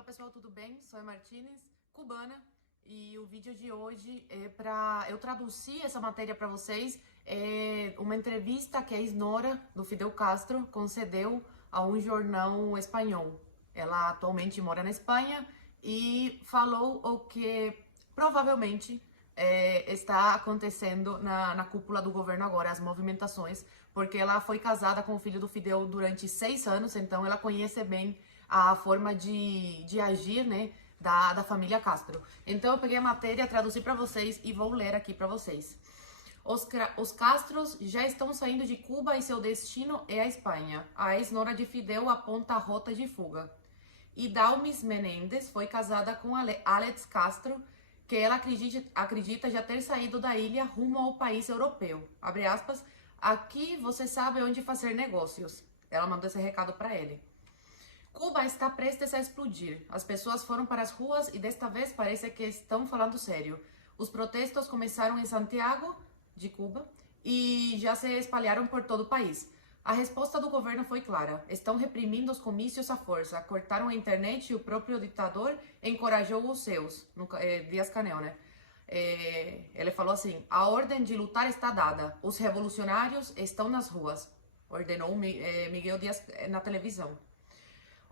Fala pessoal, tudo bem? Sou a Martínez, cubana, e o vídeo de hoje é para eu traduzir essa matéria para vocês. É uma entrevista que a ex-nora do Fidel Castro concedeu a um jornal espanhol. Ela atualmente mora na Espanha e falou o que provavelmente está acontecendo na cúpula do governo agora, as movimentações, porque ela foi casada com o filho do Fidel durante 6 anos, então ela conhece bem a forma de agir, né, da família Castro. Então eu peguei a matéria, traduzi para vocês e vou ler aqui para vocês. Os Castros já estão saindo de Cuba e seu destino é a Espanha. A ex-nora de Fidel aponta a rota de fuga. E Dalmis Menendez foi casada com Alex Castro, que ela acredita já ter saído da ilha rumo ao país europeu. Abre aspas, aqui você sabe onde fazer negócios. Ela mandou esse recado para ele. Cuba está prestes a explodir. As pessoas foram para as ruas e desta vez parece que estão falando sério. Os protestos começaram em Santiago, de Cuba, e já se espalharam por todo o país. A resposta do governo foi clara. Estão reprimindo os comícios à força. Cortaram a internet e o próprio ditador encorajou os seus. Díaz-Canel, né? Ele falou assim, a ordem de lutar está dada. Os revolucionários estão nas ruas. Ordenou Miguel Díaz na televisão.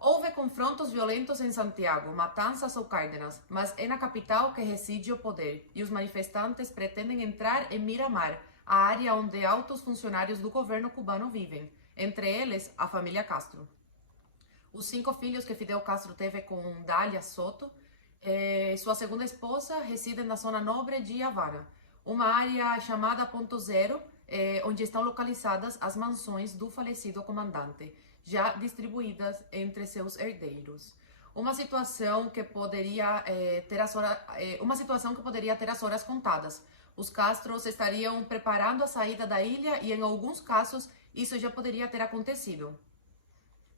Houve confrontos violentos em Santiago, Matanzas ou Cárdenas, mas é na capital que reside o poder, e os manifestantes pretendem entrar em Miramar, a área onde altos funcionários do governo cubano vivem, entre eles a família Castro. Os 5 filhos que Fidel Castro teve com Dalia Soto, sua segunda esposa, residem na zona nobre de Havana, uma área chamada Ponto Zero, onde estão localizadas as mansões do falecido comandante, já distribuídas entre seus herdeiros. Uma situação que poderia ter as horas contadas. Os Castros estariam preparando a saída da ilha e, em alguns casos, isso já poderia ter acontecido.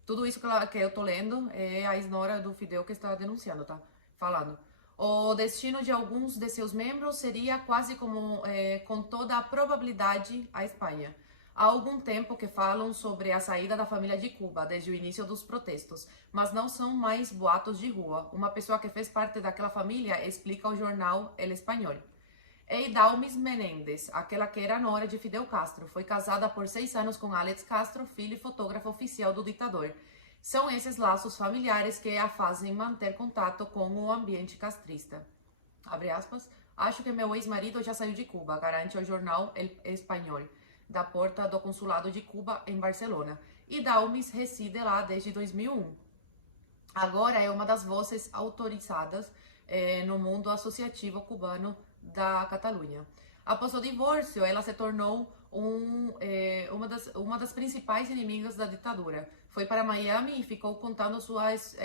Tudo isso que eu tô lendo é a ex-nora do Fidel que está denunciando, tá? Falando. O destino de alguns de seus membros seria quase como, com toda a probabilidade, a Espanha. Há algum tempo que falam sobre a saída da família de Cuba, desde o início dos protestos, mas não são mais boatos de rua. Uma pessoa que fez parte daquela família explica ao jornal El Español. Dalmis Menendez, aquela que era nora de Fidel Castro, foi casada por 6 anos com Alex Castro, filho e fotógrafo oficial do ditador. São esses laços familiares que a fazem manter contato com o ambiente castrista. Abre aspas, acho que meu ex-marido já saiu de Cuba, garante ao jornal El Español, da porta do consulado de Cuba em Barcelona. E Dalmis reside lá desde 2001. Agora é uma das vozes autorizadas no mundo associativo cubano da Catalunha. Após o divórcio, ela se tornou uma das principais inimigas da ditadura. Foi para Miami e ficou contando suas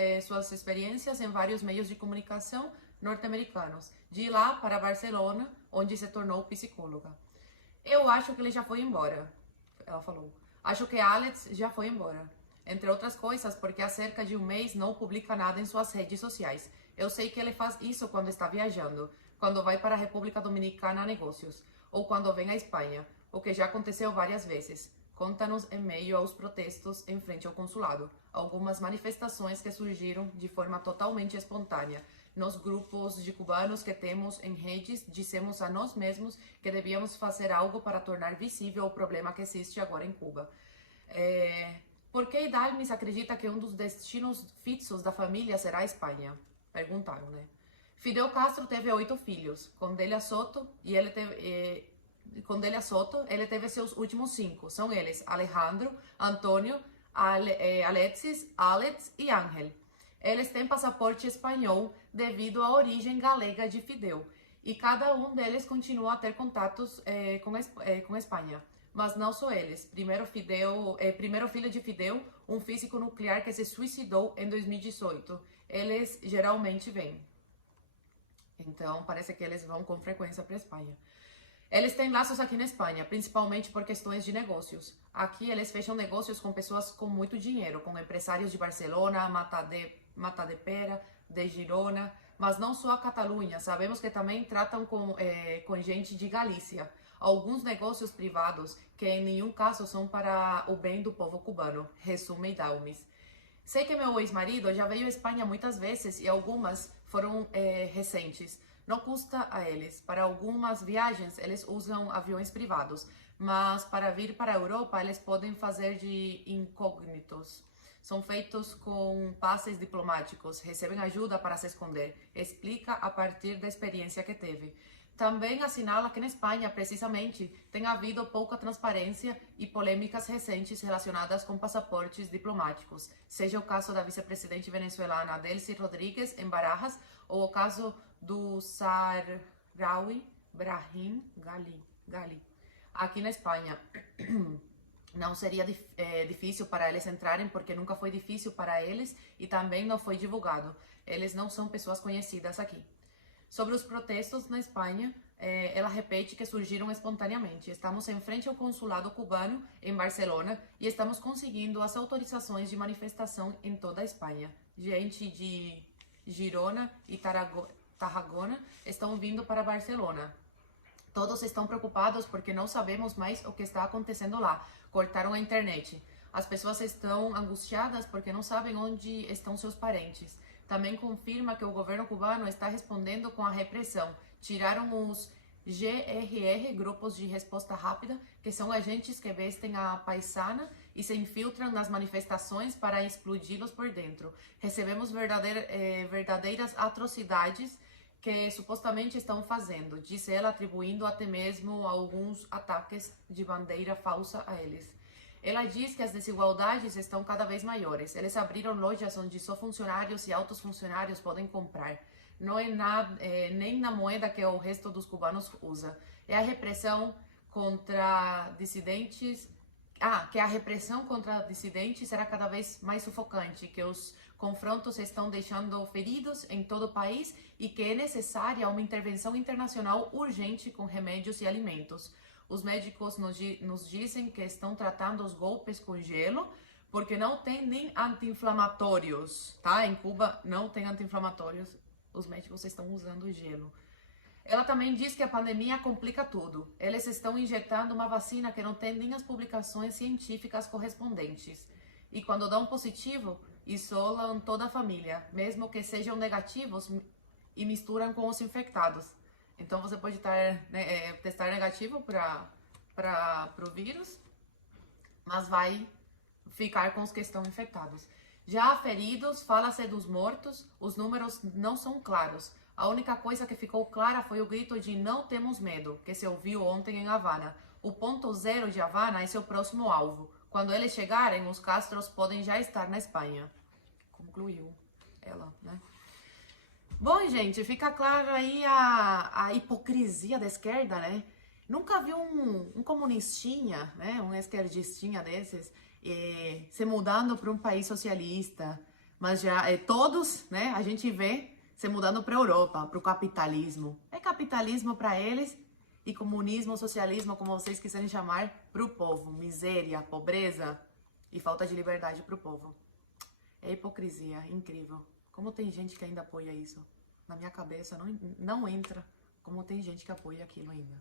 experiências em vários meios de comunicação norte-americanos. De lá para Barcelona, onde se tornou psicóloga. Eu acho que ele já foi embora, ela falou. Acho que Alex já foi embora. Entre outras coisas, porque há cerca de um mês não publica nada em suas redes sociais. Eu sei que ele faz isso quando está viajando, quando vai para a República Dominicana a negócios, ou quando vem à Espanha, o que já aconteceu várias vezes. Conta-nos em meio aos protestos em frente ao consulado, algumas manifestações que surgiram de forma totalmente espontânea. Nos grupos de cubanos que temos em redes, dissemos a nós mesmos que devíamos fazer algo para tornar visível o problema que existe agora em Cuba. Por que Dalmis acredita que um dos destinos fixos da família será a Espanha? Perguntaram, né? Fidel Castro teve 8 filhos. Com Delia Soto, ele teve seus últimos 5. São eles Alejandro, Antônio, Alexis, Alex e Ángel. Eles têm passaporte espanhol devido à origem galega de Fidel. E cada um deles continua a ter contatos com a Espanha. Mas não só eles. Primeiro filho de Fidel, um físico nuclear que se suicidou em 2018. Eles geralmente vêm. Então, parece que eles vão com frequência para a Espanha. Eles têm laços aqui na Espanha, principalmente por questões de negócios. Aqui eles fecham negócios com pessoas com muito dinheiro, com empresários de Barcelona, Matadepera, de Girona, mas não só a Catalunha. Sabemos que também tratam com gente de Galícia. Alguns negócios privados que em nenhum caso são para o bem do povo cubano, resume Dalmis. Sei que meu ex-marido já veio à Espanha muitas vezes e algumas foram recentes. Não custa a eles. Para algumas viagens, eles usam aviões privados, mas para vir para a Europa, eles podem fazer de incógnitos. São feitos com passes diplomáticos, recebem ajuda para se esconder. Explica a partir da experiência que teve. Também assinala que na Espanha, precisamente, tem havido pouca transparência e polêmicas recentes relacionadas com passaportes diplomáticos, seja o caso da vice-presidente venezuelana Delcy Rodríguez em Barajas ou o caso do Sahrawi Brahim Gali, aqui na Espanha. Não seria difícil para eles entrarem, porque nunca foi difícil para eles e também não foi divulgado. Eles não são pessoas conhecidas aqui. Sobre os protestos na Espanha, ela repete que surgiram espontaneamente. Estamos em frente ao consulado cubano em Barcelona e estamos conseguindo as autorizações de manifestação em toda a Espanha. Gente de Girona e Tarragona estão vindo para Barcelona. Todos estão preocupados porque não sabemos mais o que está acontecendo lá. Cortaram a internet. As pessoas estão angustiadas porque não sabem onde estão seus parentes. Também confirma que o governo cubano está respondendo com a repressão. Tiraram os GRR, Grupos de Resposta Rápida, que são agentes que vestem a paisana e se infiltram nas manifestações para explodi-los por dentro. Recebemos verdadeiras atrocidades que supostamente estão fazendo, disse ela, atribuindo até mesmo alguns ataques de bandeira falsa a eles. Ela diz que as desigualdades estão cada vez maiores. Eles abriram lojas onde só funcionários e altos funcionários podem comprar. Não é nem na moeda que o resto dos cubanos usa. É a repressão contra dissidentes. Que a repressão contra dissidentes será cada vez mais sufocante, que os confrontos estão deixando feridos em todo o país e que é necessária uma intervenção internacional urgente com remédios e alimentos. Os médicos nos dizem que estão tratando os golpes com gelo, porque não tem nem anti-inflamatórios, tá? Em Cuba não tem anti-inflamatórios, os médicos estão usando gelo. Ela também diz que a pandemia complica tudo. Eles estão injetando uma vacina que não tem nem as publicações científicas correspondentes. E quando dão positivo, isolam toda a família, mesmo que sejam negativos, e misturam com os infectados. Então você pode testar negativo para o vírus, mas vai ficar com os que estão infectados. Já há feridos, fala-se dos mortos, os números não são claros. A única coisa que ficou clara foi o grito de "não temos medo", que se ouviu ontem em Havana. O ponto zero de Havana é seu próximo alvo. Quando eles chegarem, os Castros podem já estar na Espanha. Concluiu ela, né? Bom, gente, fica claro aí a hipocrisia da esquerda, né? Nunca vi um comunistinha, né? Um esquerdistinha desses se mudando para um país socialista. Mas já todos, né? A gente vê se mudando para a Europa, para o capitalismo. É capitalismo para eles e comunismo, socialismo, como vocês quiserem chamar, para o povo. Miséria, pobreza e falta de liberdade para o povo. É hipocrisia, incrível. Como tem gente que ainda apoia isso? Na minha cabeça não entra como tem gente que apoia aquilo ainda.